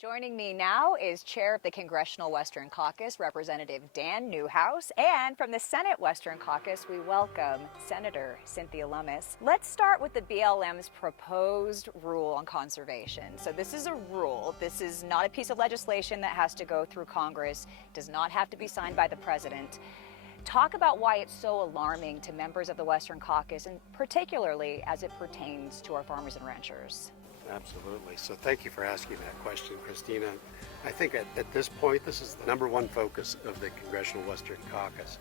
Joining me now is Chair of the Congressional Western Caucus, Representative Dan Newhouse, and from the Senate Western Caucus, we welcome Senator Cynthia Lummis. Let's start with the BLM's proposed rule on conservation. So this is a rule. This is not a piece of legislation that has to go through Congress, does not have to be signed by the president. Talk about why it's so alarming to members of the Western Caucus, and particularly as it pertains to our farmers and ranchers. Absolutely. So thank you for asking that question, Christina. I think at this point, this is the number one focus of the Congressional Western Caucus.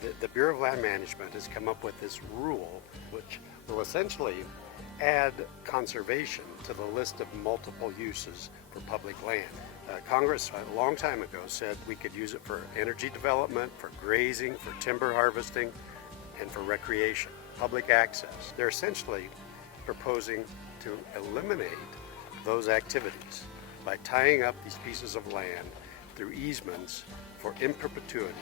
The Bureau of Land Management has come up with this rule, which will essentially add conservation to the list of multiple uses for public land. Congress, a long time ago, said we could use it for energy development, for grazing, for timber harvesting, and for recreation, public access. They're essentially proposing to eliminate those activities by tying up these pieces of land through easements for in perpetuity,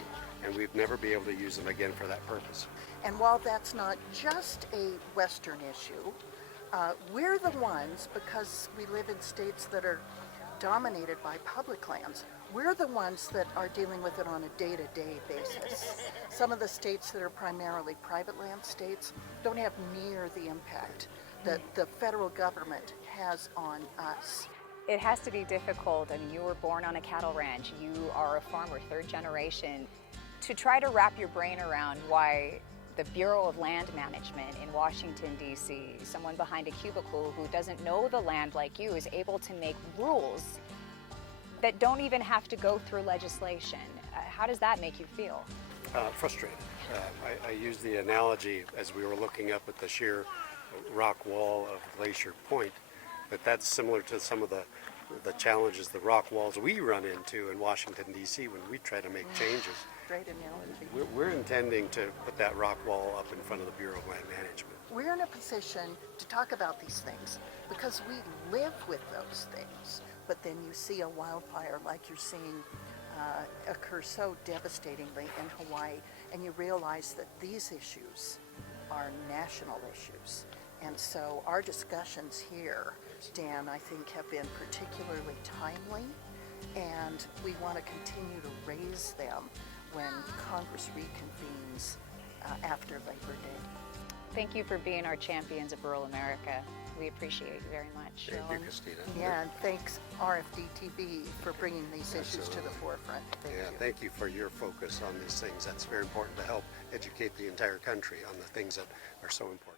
and we'd never be able to use them again for that purpose. And while that's not just a Western issue, we're the ones, because we live in states that are dominated by public lands, we're the ones that are dealing with it on a day-to-day basis. Some of the states that are primarily private land states don't have near the impact that the federal government has on us. It has to be difficult. I mean, you were born on a cattle ranch. You are a farmer, third generation. To try to wrap your brain around why the Bureau of Land Management in Washington, D.C., someone behind a cubicle who doesn't know the land like you, is able to make rules that don't even have to go through legislation. How does that make you feel? Frustrated. I use the analogy as we were looking up at the sheer rock wall of Glacier Point, but that's similar to some of the challenges, the rock walls we run into in Washington, D.C. when we try to make changes. Great analogy. We're intending to put that rock wall up in front of the Bureau of Land Management. We're in a position to talk about these things because we live with those things, but then you see a wildfire like you're seeing occur so devastatingly in Hawaii, and you realize that these issues are national issues. And so our discussions here, Dan, I think have been particularly timely, and we want to continue to raise them when Congress reconvenes after Labor Day. Thank you for being our champions of rural America. We appreciate you very much. Thank you, Christina. Yeah, and thanks RFD-TV for bringing these issues to the forefront. Thank you for your focus on these things. That's very important to help educate the entire country on the things that are so important.